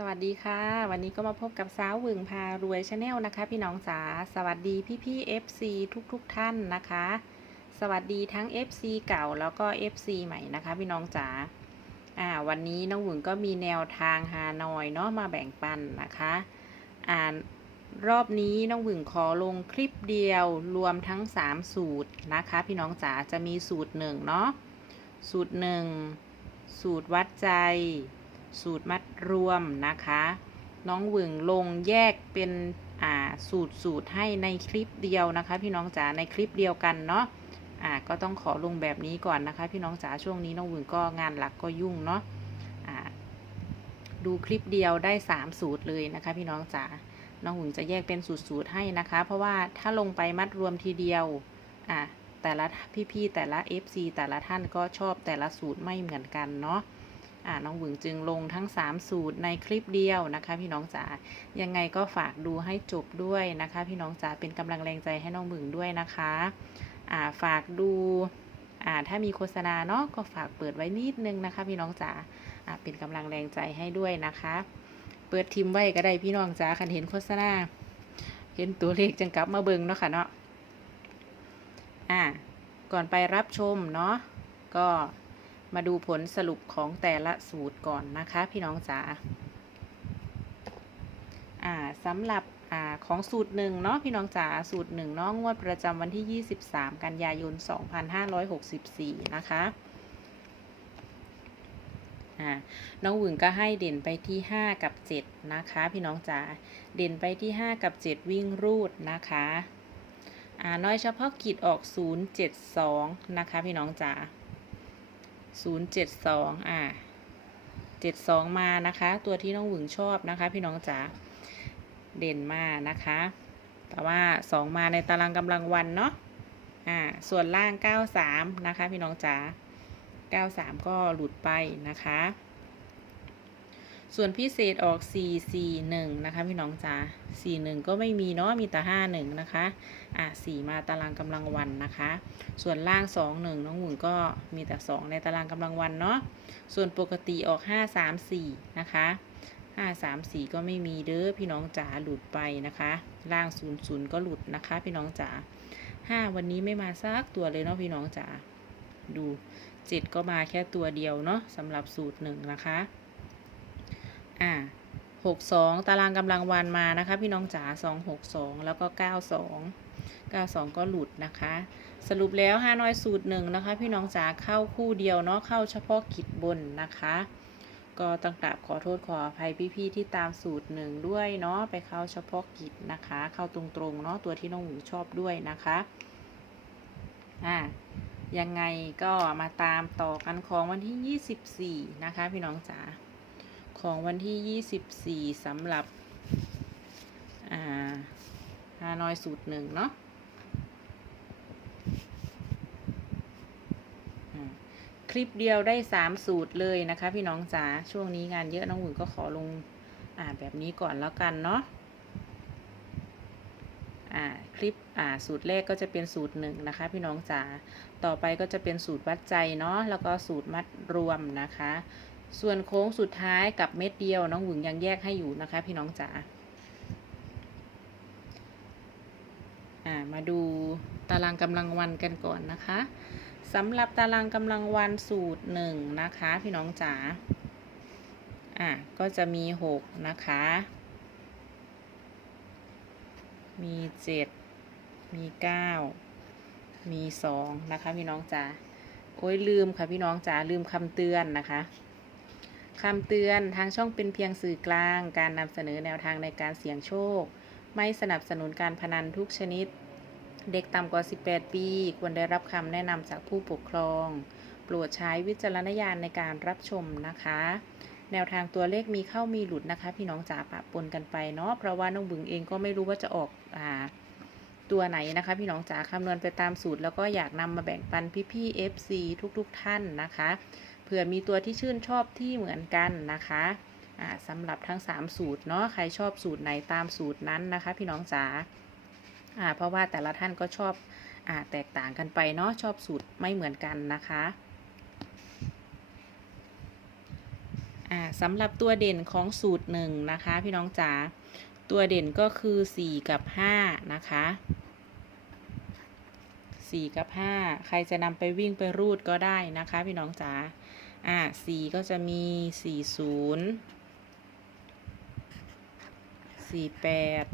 สวัสดีค่ะ วันนี้ก็มาพบกับสาวหวึงพารวยชาแนลนะคะ พี่น้องจ๋าสวัสดีพี่พี่ๆ FC ทุกๆทท่านนะคะ สวัสดีทั้ง FC เก่าแล้วก็ FC ใหม่นะคะ พี่น้องจ๋าอ่าวันนี้น้องหวึงก็มีแนวทางฮานอยเนาะมาแบ่งปันนะคะอ่ารอบนี้น้องหวึงขอลงคลิปเดียวรวมทั้ง 3 สูตรนะคะ พี่น้องจ๋าจะมีสูตรหนึ่งเนาะสูตรหนึ่งสูตรวัดใจ สูตรมัดรวมนะคะ น้องหวึงลงแยกเป็นอ่าสูตรสูตรให้ในคลิปเดียวนะคะ พี่น้องจ๋าในคลิปเดียวกันเนาะอ่าก็ต้องขอลงแบบนี้ก่อนนะคะ พี่น้องจ๋าช่วงนี้น้องหวึงก็งานหลักก็ยุ่งเนาะอ่าดูคลิปเดียวได้ 3 สูตรเลยนะคะ พี่น้องจ๋าน้องหวึงจะแยกเป็นสูตรสูตรให้นะคะ เพราะว่าถ้าลงไปมัดรวมทีเดียวอ่าแต่ละพี่ๆแต่ละ FC แต่ละท่านก็ชอบแต่ละสูตรไม่เหมือนกันเนาะ น้องหวึงจึงลงทั้ง 3 สูตรในคลิปเดียวนะคะ พี่น้องจ๋ายังไงก็ฝากดูให้จบด้วยนะคะ พี่น้องจ๋าเป็นกำลังแรงใจให้น้องหวึงด้วยนะคะอ่าฝากดูอ่าถ้ามีโฆษณาเนาะก็ฝากเปิดไว้นิดนึงนะคะ พี่น้องจ๋าอ่าเป็นกำลังแรงใจให้ด้วยนะคะ เปิดทิมไว้ก็ได้พี่น้องจ๋าคันเห็นโฆษณา เห็นตัวเลขจังกลับมาเบิงเนาะค่ะเนาะอ่าก่อนไปรับชมเนาะก็ มาดูผลสรุปของแต่ละสูตรก่อนนะคะ พี่น้องจ๋าอ่าสำหรับอ่าของสูตรหนึ่งเนาะพี่น้องจ๋าสูตรหนึ่งเนาะงวดประจำวันที่ 23 กันยายน 2564 นะคะอ่าน้องหวึงก็ให้เด่นไปที่ 5 กับ 7 นะคะ พี่น้องจ๋าเด่นไปที่ 5 กับ 7 วิ่งรูดนะคะน้อยเฉพาะกิจออก 072 นะคะ พี่น้องจ๋า 072อ่า72มานะคะ ตัวที่น้องหวึงชอบนะคะ พี่น้องจ๋าเด่นมานะคะ แต่ว่า2มาในตารางกำลังวันเนาะอ่าส่วนล่าง93นะคะ พี่น้องจ๋า93ก็หลุดไปนะคะ ส่วนพิเศษออก 441 นะคะ พี่น้องจ๋า41 ก็ไม่มีเนาะ มีแต่ 51 นะคะ อะ 4 มาตารางกำลังวันนะคะ ส่วนล่าง 2 1 น้องหมุนก็มีแต่ 2 ในตารางกำลังวันเนาะ ส่วนปกติออก 5 3 4 นะคะ 5 3 4 ก็ไม่มีเด้อพี่น้องจ๋าหลุดไปนะคะ ล่าง 0 0 ก็หลุดนะคะ พี่น้องจ๋า5 วันนี้ไม่มาซักตัวเลยเนาะพี่น้องจ๋า ดู 7 ก็มาแค่ตัวเดียวเนาะสำหรับสูตร 1 นะคะ อ่า62ตารางกำลังวันมานะคะ พี่น้องจ๋า262แล้วก็92 92ก็หลุดนะคะ สรุปแล้วฮานอยสูตรหนึ่งนะคะ พี่น้องจ๋าเข้าคู่เดียวเนาะเข้าเฉพาะกิจบนนะคะก็ต้องกราบขอโทษขออภัยพี่ๆที่ตามสูตรหนึ่งด้วยเนาะไปเข้าเฉพาะกิจนะคะ เข้าตรงๆเนาะตัวที่น้องหมูชอบด้วยนะคะอ่ายังไงก็มาตามต่อกันของวันที่ 24 นะคะ พี่น้องจ๋า ของวันที่ 24สำหรับอาฮานอยสูตรหนึ่งเนาะคลิปเดียวได้ 3 สูตรเลยนะคะ พี่น้องจ๋าช่วงนี้งานเยอะน้องหมุนก็ขอลงอ่าแบบนี้ก่อนแล้วกันเนาะอ่าคลิปอ่าสูตรแรกก็จะเป็นสูตรหนึ่งนะคะ พี่น้องจ๋าต่อไปก็จะเป็นสูตรวัดใจเนาะแล้วก็สูตรมัดรวมนะคะ ส่วนโค้งสุดท้ายกับเม็ดเดียว น้องหวึงยังแยกให้อยู่นะคะ พี่น้องจ๋าอ่ามาดูตารางกำลังวันกันก่อนนะคะสำหรับตารางกำลังวันสูตรหนึ่งนะคะ พี่น้องจ๋าอะก็จะมีหกนะคะ มีเจ็ดมีเก้ามีสองนะคะ พี่น้องจ๋าโอ้ยลืมค่ะพี่น้องจ๋าลืมคำเตือนนะคะ คำเตือนทางช่องเป็นเพียงสื่อกลาง การนำเสนอแนวทางในการเสี่ยงโชค ไม่สนับสนุนการพนันทุกชนิด เด็กต่ำกว่า 18 ปี ควรได้รับคำแนะนำจากผู้ปกครอง โปรดใช้วิจารณญาณในการรับชมนะคะ แนวทางตัวเลขมีเข้ามีหลุดนะคะ พี่น้องจ๋าปะปนกันไปเนาะเพราะว่าน้องบึงเองก็ไม่รู้ว่าจะออกอ่าตัวไหนนะคะ พี่น้องจ๋าคำนวณไปตามสูตร แล้วก็อยากนำมาแบ่งปันพี่ๆ FC ทุกๆ ท่านนะคะ เผื่อมีตัวที่ชื่นชอบที่เหมือนกันนะคะสำหรับทั้ง 3 สูตรเนาะใครชอบสูตรไหนตามสูตรนั้นนะคะ พี่น้องจ๋าอ่าเพราะว่าแต่ละท่านก็ชอบอแตกต่างกันไปเนาะชอบสูตรไม่เหมือนกันนะคะสำหรับตัวเด่นของสูตรหนึ่งนะคะ พี่น้องจ๋าตัวเด่นก็คือ 4 กับ 5 นะคะ 4 กับ 5 ใครจะนำไปวิ่งไปรูดก็ได้นะคะ พี่น้องจ๋า อ่า4ก็จะมี40 48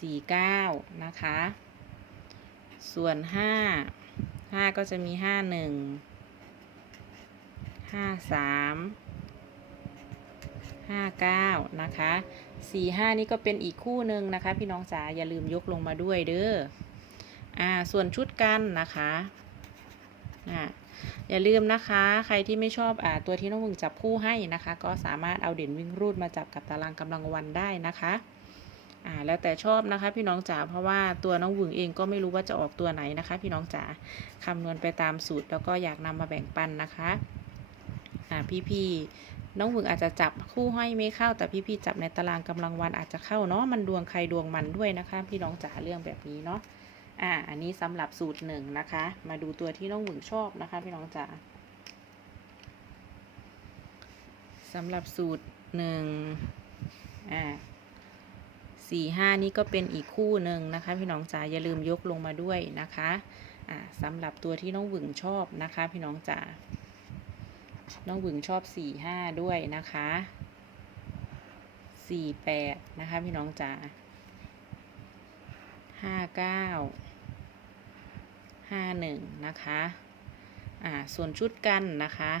49นะคะ ส่วน5 5ก็จะมี51 53 59นะคะ45นี่ก็เป็นอีกคู่หนึ่งนะคะ พี่น้องจ๋าอย่าลืมยกลงมาด้วยเด้ออ่าส่วนชุดกันนะคะ อ่าอย่าลืมนะคะ ใครที่ไม่ชอบอ่าตัวที่น้องมึงจับคู่ให้นะคะ ก็สามารถเอาเด่นวิ่งรูดมาจับกับตารางกำลังวันได้นะคะอ่าแล้วแต่ชอบนะคะพี่น้องจ๋าเพราะว่าตัวน้องหวึงเองก็ไม่รู้ว่าจะออกตัวไหนนะคะ พี่น้องจ๋าคำนวณไปตามสูตรแล้วก็อยากนำมาแบ่งปันนะคะอ่าพี่ๆน้องหวึงอาจจะจับคู่ห้อยไม่เข้า แต่พี่ๆจับในตารางกำลังวันอาจจะเข้าเนาะมันดวงใครดวงมันด้วยนะคะ พี่น้องจ๋าเรื่องแบบนี้เนาะ อ่า อันนี้สำหรับสูตรหนึ่งนะคะ มาดูตัวที่น้องหวึงชอบนะคะ พี่น้องจ๋าสำหรับสูตรหนึ่งอ่าสี่ห้านี่ก็เป็นอีกคู่หนึ่งนะคะ พี่น้องจ๋าอย่าลืมยกลงมาด้วยนะคะอ่าสำหรับตัวที่น้องหวึงชอบนะคะ พี่น้องจ๋าน้องหวึงชอบสี่ห้าด้วยนะคะสี่แปดนะคะ พี่น้องจ๋าห้าเก้า ห้าหนึ่งนะคะอ่าส่วนชุดกันนะคะ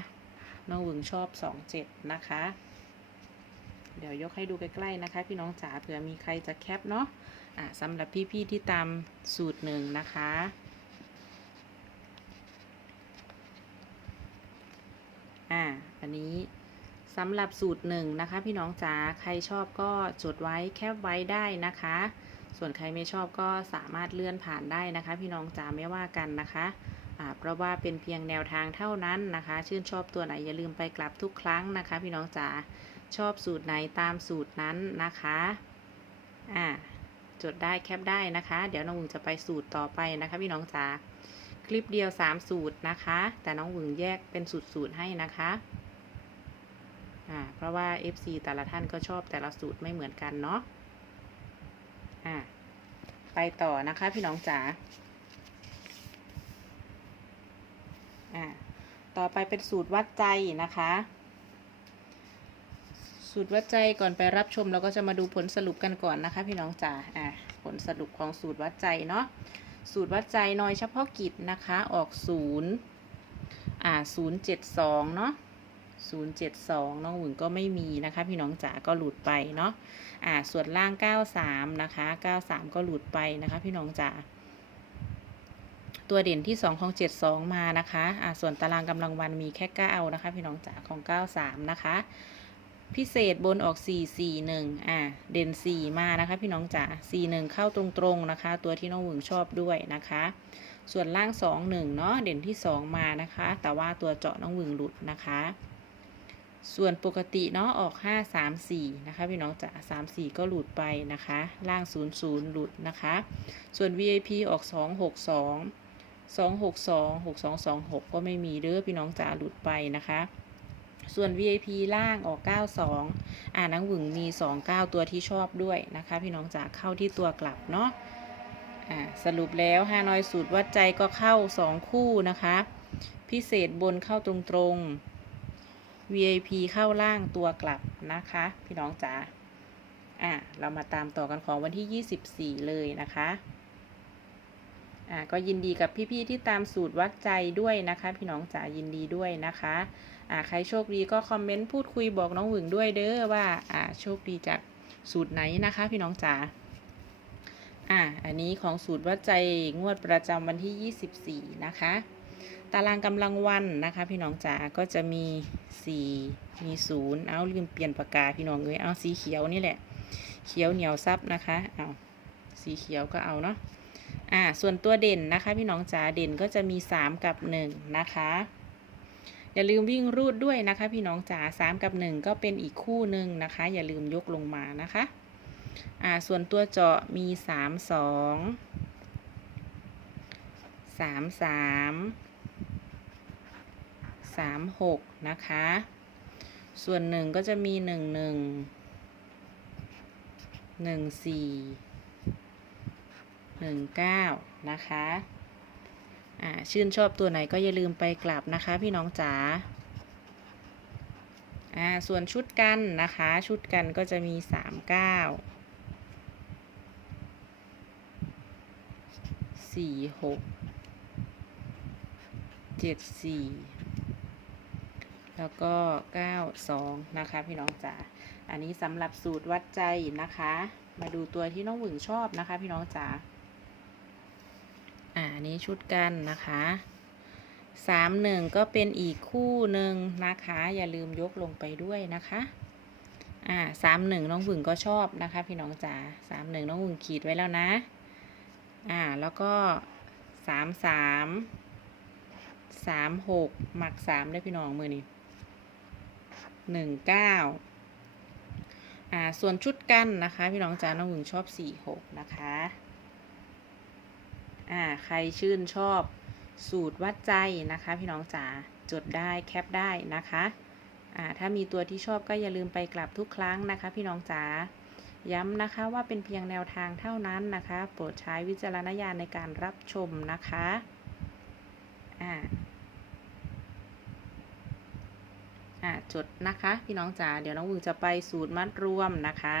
น้องวึงชอบสองเจ็ดนะคะ เดี๋ยวยกให้ดูใกล้ๆนะคะ พี่น้องจ๋าเผื่อมีใครจะแคปเนาะอะสำหรับพี่ๆที่ตามสูตรหนึ่งนะคะอะอันนี้สำหรับสูตรหนึ่งนะคะ พี่น้องจ๋าใครชอบก็จดไว้แคปไว้ได้นะคะ ส่วนใครไม่ชอบก็สามารถเลื่อนผ่านได้นะคะ พี่น้องจ๋าไม่ว่ากันนะคะเพราะว่าเป็นเพียงแนวทางเท่านั้นนะคะ ชื่นชอบตัวไหนอย่าลืมไปกลับทุกครั้งนะคะ พี่น้องจ๋าชอบสูตรไหนตามสูตรนั้นนะคะอ่าจดได้แคปได้นะคะ เดี๋ยวน้องหวึงจะไปสูตรต่อไปนะคะ พี่น้องจ๋าคลิปเดียว 3 สูตรนะคะ แต่น้องหวึงแยกเป็นสูตรสูตรให้นะคะอ่าเพราะว่า FC แต่ละท่านก็ชอบแต่ละสูตรไม่เหมือนกันเนาะ อ่าไปต่อนะคะพี่น้องจ๋าอ่าต่อไปเป็นสูตรวัดใจนะคะ สูตรวัดใจก่อนไปรับชมเราก็จะมาดูผลสรุปกันก่อนนะคะ พี่น้องจ๋าอ่าผลสรุปของสูตรวัดใจเนาะสูตรวัดใจน้อยเฉพาะกิจนะคะ ออกศูนย์อ่าศูนย์เจ็ดสองเนาะศูนย์เจ็ดสองน้องหวึงก็ไม่มีนะคะ พี่น้องจ๋าก็หลุดไปเนาะ อ่าส่วนล่างเก้าสามนะคะเก้าสามก็หลุดไปนะคะพี่น้องจ๋าตัวเด่นที่สองของเจ็ดสองมานะคะอ่าส่วนตารางกำลังวันมีแค่เก้านะคะ พี่น้องจ๋าของเก้าสามนะคะ พิเศษบนออก 4 4 1 อ่าเด่น 4 มานะคะ พี่น้องจ๋า4 1 เข้าตรงๆนะคะ ตัวที่น้องหวึงชอบด้วยนะคะ ส่วนล่าง 2 1 เนาะเด่นที่ 2 มานะคะ แต่ว่าตัวเจาะน้องหวึงหลุดนะคะ ส่วนปกติเนาะออก 5 3 4 นะคะ พี่น้องจ๋า3 4 ก็หลุดไปนะคะ ล่าง 0 0 หลุดนะคะ ส่วน VIP ออก 2 6 2 2 6 2 6 2 2 6 ก็ไม่มีเด้อพี่น้องจ๋าหลุดไปนะคะ ส่วน VIP ล่างออก 92 อ่านังหวึงมี 29 ตัวที่ชอบด้วยนะคะ พี่น้องจ๋าเข้าที่ตัวกลับเนาะอ่าสรุปแล้วฮานอยสูตรวัดใจก็เข้า 2 คู่นะคะ พิเศษบนเข้าตรงๆ VIP เข้าล่างตัวกลับนะคะ พี่น้องจ๋าอ่าเรามาตามต่อกันของวันที่ 24 เลยนะคะอ่าก็ยินดีกับพี่ๆที่ตามสูตรวัดใจด้วยนะคะ พี่น้องจ๋ายินดีด้วยนะคะอ่าใครโชคดีก็คอมเมนต์พูดคุยบอกน้องหวึงด้วยเด้อว่าอ่าโชคดีจากสูตรไหนนะคะ พี่น้องจ๋าอ่าอันนี้ของสูตรวัดใจงวดประจำวันที่ 24 นะคะารางกำลังวันนะคะ พี่น้องจ๋าก็จะมี 4 มี 0 เอาลืมเปลี่ยนปากกาพี่น้องเลยเอาสีเขียวนี่แหละ เขียวเหนียวซับนะคะเอาสีเขียวก็เอาเนาะอ่าส่วนตัวเด่นนะคะ พี่น้องจ๋าเด่นก็จะมี 3 กับ 1 นะคะ อย่าลืมวิ่งรูดด้วยนะคะ พี่น้องจ๋า3กับ 1 ก็เป็นอีกคู่หนึ่งนะคะ อย่าลืมยกลงมานะคะอ่าส่วนตัวเจาะมี 3 2 3 3 สามหกนะคะ ส่วนหนึ่งก็จะมีหนึ่งหนึ่งหนึ่งสี่หนึ่งเก้านะคะอ่าชื่นชอบตัวไหนก็อย่าลืมไปกลับนะคะพี่น้องจ๋าอ่าส่วนชุดกันนะคะ ชุดกันก็จะมีสามเก้าสี่หกเจ็ดสี่ แล้วก็เก้าสองนะคะ พี่น้องจ๋า อันนี้สำหรับสูตรวัดใจนะคะ มาดูตัวที่น้องหวึงชอบนะคะ พี่น้องจ๋า อ่านนี้ชุดกันนะคะสามหนึ่งก็เป็นอีกคู่หนึ่งนะคะ อย่าลืมยกลงไปด้วยนะคะ อ่าสามหนึ่งน้องหวึงก็ชอบนะคะ พี่น้องจ๋าสามหนึ่งน้องหวึงขีดไว้แล้วนะ อ่าแล้วก็สามสามสามหกหมักสามได้พี่น้องมือนี่ หนึ่งเก้าอ่าส่วนชุดกันนะคะ พี่น้องจ๋าน้องหึงชอบสี่หกนะคะอ่าใครชื่นชอบสูตรวัดใจนะคะ พี่น้องจ๋าจดได้แคปได้นะคะอ่าถ้ามีตัวที่ชอบก็อย่าลืมไปกลับทุกครั้งนะคะ พี่น้องจ๋าย้ำนะคะว่าเป็นเพียงแนวทางเท่านั้นนะคะ โปรดใช้วิจารณญาณในการรับชมนะคะอ่า อ่าจดนะคะ พี่น้องจ๋าเดี๋ยวน้องวึงจะไปสูตรมัดรวมนะคะ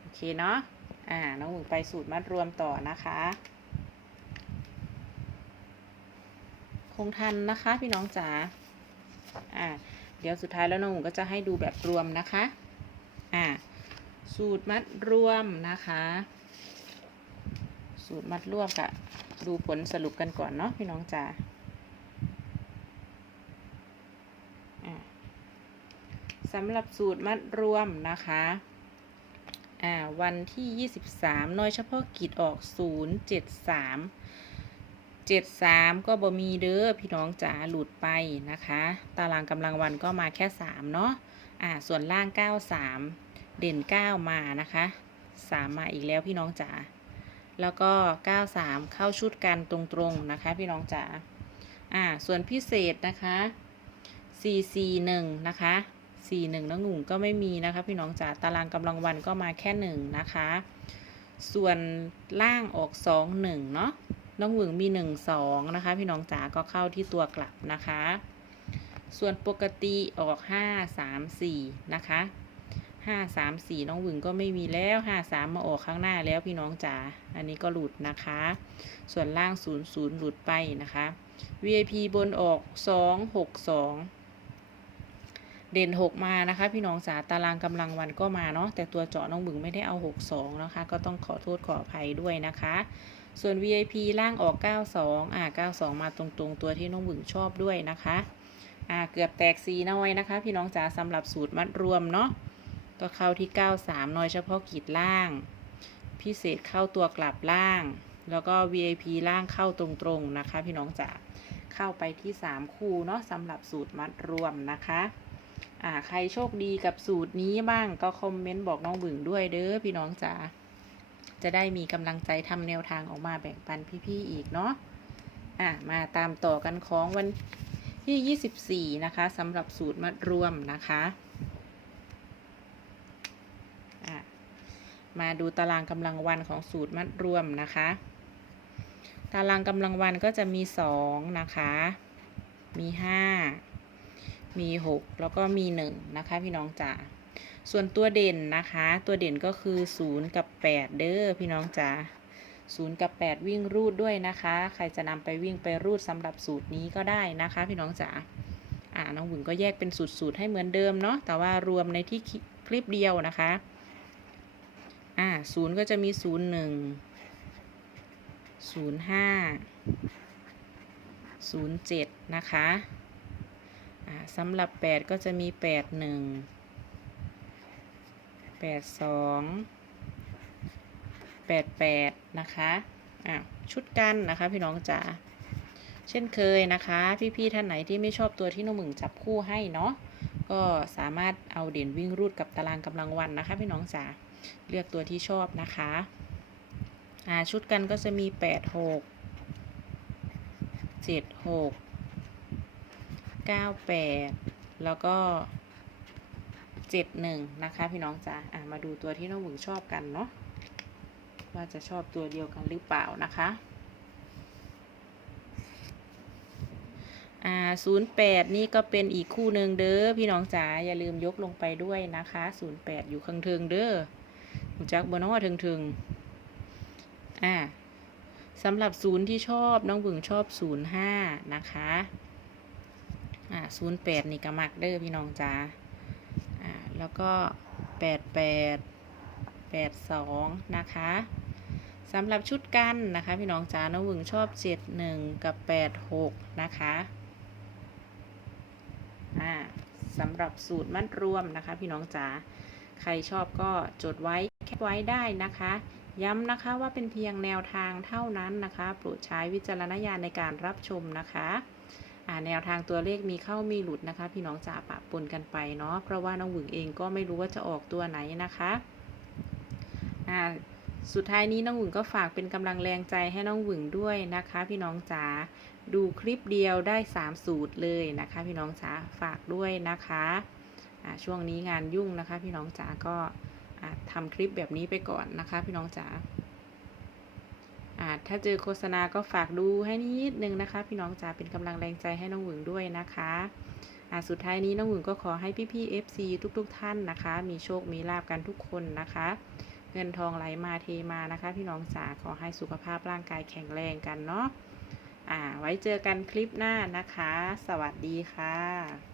โอเคเนาะอ่าน้องวึงไปสูตรมัดรวมต่อนะคะ คงทันนะคะพี่น้องจ๋าอ่าเดี๋ยวสุดท้ายแล้วน้องหมูก็จะให้ดูแบบรวมนะคะอ่าสูตรมัดรวมนะคะ สูตรมัดรวมกะดูผลสรุปกันก่อนเนาะพี่น้องจ๋า สำหรับสูตรมัดรวมนะคะอ่าวันที่ 23หน่วยเฉพาะกิจออก 073เจ็ดสามก็บ่มีเด้อพี่น้องจ๋าหลุดไปนะคะ ตารางกำลังวันก็มาแค่สามเนาะอ่าส่วนล่างเก้าสามเด่นเก้ามานะคะสามมาอีกแล้วพี่น้องจ๋าแล้วก็เก้าสามเข้าชุดกันตรงๆนะคะ พี่น้องจ๋าอ่าส่วนพิเศษนะคะสี่สี่หนึ่งนะคะ สี่หนึ่งน้องหนุ่งก็ไม่มีนะคะ พี่น้องจ๋าตารางกำลังวันก็มาแค่หนึ่งนะคะ ส่วนล่างออกสองหนึ่งเนาะน้องหวึงมีหนึ่งสองนะคะ พี่น้องจ๋าก็เข้าที่ตัวกลับนะคะ ส่วนปกติออกห้าสามสี่นะคะห้าสามสี่น้องหวึงก็ไม่มีแล้วห้าสามมาออกข้างหน้าแล้วพี่น้องจ๋าอันนี้ก็หลุดนะคะ ส่วนล่างศูนย์ศูนย์หลุดไปนะคะ VIP บนออกสองหกสอง เด่นหกมานะคะ พี่น้องจ๋าตารางกำลังวันก็มาเนาะแต่ตัวเจาะน้องหวึงไม่ได้เอาหกสองนะคะ ก็ต้องขอโทษขออภัยด้วยนะคะ ส่วน VIP ล่างออก 92 อ่า 92 มาตรงๆ ตัวที่น้องหวึงชอบด้วยนะคะ อ่า เกือบแตกสีน้อยนะคะ พี่น้องจ๋าสำหรับสูตรมัดรวมเนาะก็เข้าที่ 93 น้อยเฉพาะกีดล่าง พิเศษเข้าตัวกลับล่าง แล้วก็ VIP ล่างเข้าตรงๆนะคะ พี่น้องจ๋าเข้าไปที่ 3 คู่เนาะสำหรับสูตรมัดรวมนะคะ อ่าใครโชคดีกับสูตรนี้บ้างก็คอมเมนต์บอกน้องหวึงด้วยเด้อพี่น้องจ๋าจะได้มีกำลังใจทำแนวทางออกมาแบ่งปันพี่ๆอีกเนาะอะมาตามต่อกันของวันที่ 24 นะคะสำหรับสูตรมัดรวมนะคะอะมาดูตารางกำลังวันของสูตรมัดรวมนะคะ ตารางกำลังวันก็จะมี 2 นะคะ มี 5 มี6แล้วก็มี1นะคะ พี่น้องจ๋าส่วนตัวเด่นนะคะ ตัวเด่นก็คือ0กับ8เด้อพี่น้องจ๋า0กับ8วิ่งรูดด้วยนะคะ ใครจะนำไปวิ่งไปรูดสำหรับสูตรนี้ก็ได้นะคะ พี่น้องจ๋าอ่าน้องหวึงก็แยกเป็นสูตรๆให้เหมือนเดิมเนาะแต่ว่ารวมในที่คลิปเดียวนะคะอ่า0ก็จะมี0 1 0 5 0 7นะคะอ่า สำหรับ 8 ก็จะมี 8 1แปดสองแปดแปดนะคะอะชุดกันนะคะพี่น้องจ๋าเช่นเคยนะคะ พี่ๆท่านไหนที่ไม่ชอบตัวที่น้องหมึงจับคู่ให้เนาะก็สามารถเอาเด่นวิ่งรูดกับตารางกำลังวันนะคะ พี่น้องจ๋าเลือกตัวที่ชอบนะคะอ่าชุดกันก็จะมีแปดหกเจ็ดหก เก้าแปดแล้วก็เจ็ดหนึ่งนะคะ พี่น้องจ๋าอะมาดูตัวที่น้องหวึงชอบกันเนาะว่าจะชอบตัวเดียวกันหรือเปล่านะคะอ่าศูนย์แปดนี่ก็เป็นอีกคู่หนึ่งเด้อพี่น้องจ๋าอย่าลืมยกลงไปด้วยนะคะศูนย์แปดอยู่ข้างเทิงเด้อหูจักบนน้อเทิงเทิงอ่าสำหรับศูนย์ที่ชอบน้องบึงชอบศูนย์ห้านะคะ อ่าศูนย์แปดนี่ก็มักเด้อพี่น้องจ๋าอ่าแล้วก็แปดแปดแปดสองนะคะสำหรับชุดกันนะคะ พี่น้องจ๋าน้องบึงชอบเจ็ดหนึ่งกับแปดหกนะคะอ่าสำหรับสูตรมัดรวมนะคะ พี่น้องจ๋าใครชอบก็จดไว้แคปไว้ได้นะคะ ย้ำนะคะว่าเป็นเพียงแนวทางเท่านั้นนะคะ โปรดใช้วิจารณญาณในการรับชมนะคะ แนวทางตัวเลขมีเข้ามีหลุดนะคะ พี่น้องจ๋าปะปนกันไปเนาะเพราะว่าน้องหวึงเองก็ไม่รู้ว่าจะออกตัวไหนนะคะสุดท้ายนี้น้องหวึงก็ฝากเป็นกำลังแรงใจให้น้องหวึงด้วยนะคะ พี่น้องจ๋าดูคลิปเดียวได้ 3 สูตรเลยนะคะ พี่น้องจ๋าฝากด้วยนะคะช่วงนี้งานยุ่งนะคะ พี่น้องจ๋าก็อ่าทำคลิปแบบนี้ไปก่อนนะคะ พี่น้องจ๋า ถ้าเจอโฆษณาก็ฝากดูให้นิดนึงนะคะ พี่น้องจ๋าเป็นกำลังแรงใจให้น้องหวึงด้วยนะคะอ่าสุดท้ายนี้น้องหวึงก็ขอให้พี่ๆ FC ทุกๆทท่านนะคะ มีโชคมีลาบกันทุกคนนะคะ เงินทองไหลมาเทมานะคะ พี่น้องจ๋าขอให้สุขภาพร่างกายแข็งแรงกันเนาะอ่าไว้เจอกันคลิปหน้านะคะ สวัสดีค่ะ